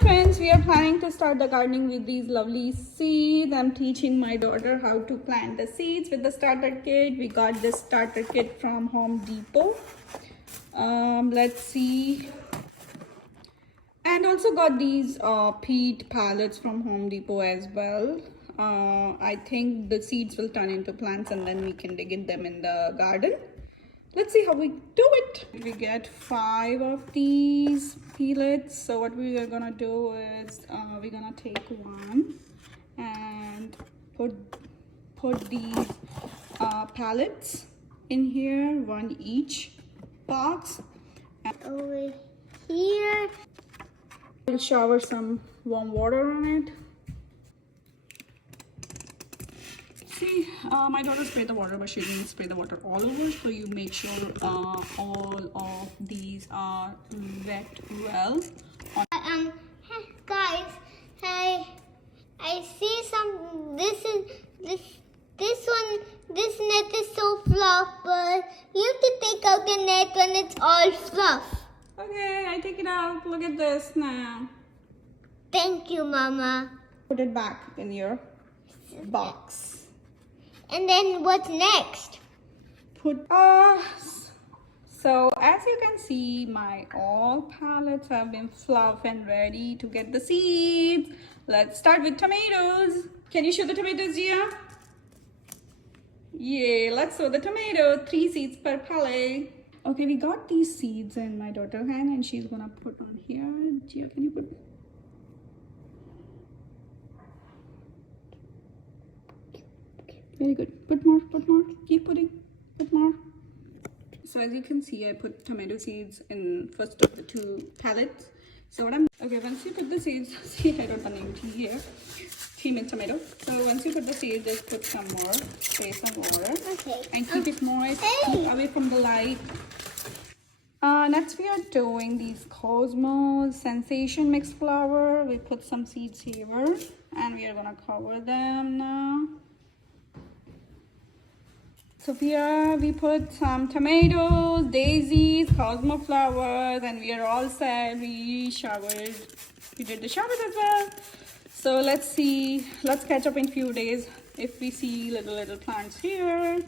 friends, we are planning to start the gardening with these lovely seeds. I'm teaching my daughter how to plant the seeds with the starter kit. We got this starter kit from Home Depot. Let's see. And also got these peat pallets from Home Depot as well. I think the seeds will turn into plants and then we can dig them in the garden. Let's see how we do it. We get 5 of these pellets. So what we are gonna do is we're gonna take one and put these pallets in here, one each box. And over here. we'll shower some warm water on it. See, my daughter sprayed the water, but she didn't spray the water all over. So you make sure all of these are wet well. Guys, I see some. This net is so fluff, but you have to take out the net when it's all fluff. Okay, I take it out. Look at this now. Thank you, Mama. Put it back in your box. And then what's next? So as you can see, my all pallets have been fluffed and ready to get the seeds. Let's start with tomatoes. Can you show the tomatoes, Gia? Yeah, let's sow the tomato. 3 seeds per pallet. Okay, we got these seeds in my daughter's hand and she's gonna put on here. Gia, can you put? Very good. Put more, keep putting, put more. So as you can see, I put tomato seeds in first of the 2 pallets. So okay, once you put the seeds, see I wrote the name T here. T means tomato. So once you put the seeds, just put some more, spray some water. Okay. And keep it moist, keep away from the light. Next we are doing these Cosmos Sensation Mixed Flower. We put some seeds here and we are gonna cover them now. So here we put some tomatoes, daisies, cosmo flowers, and we are all set. We showered. We did the showers as well. So let's see. Let's catch up in few days if we see little plants here.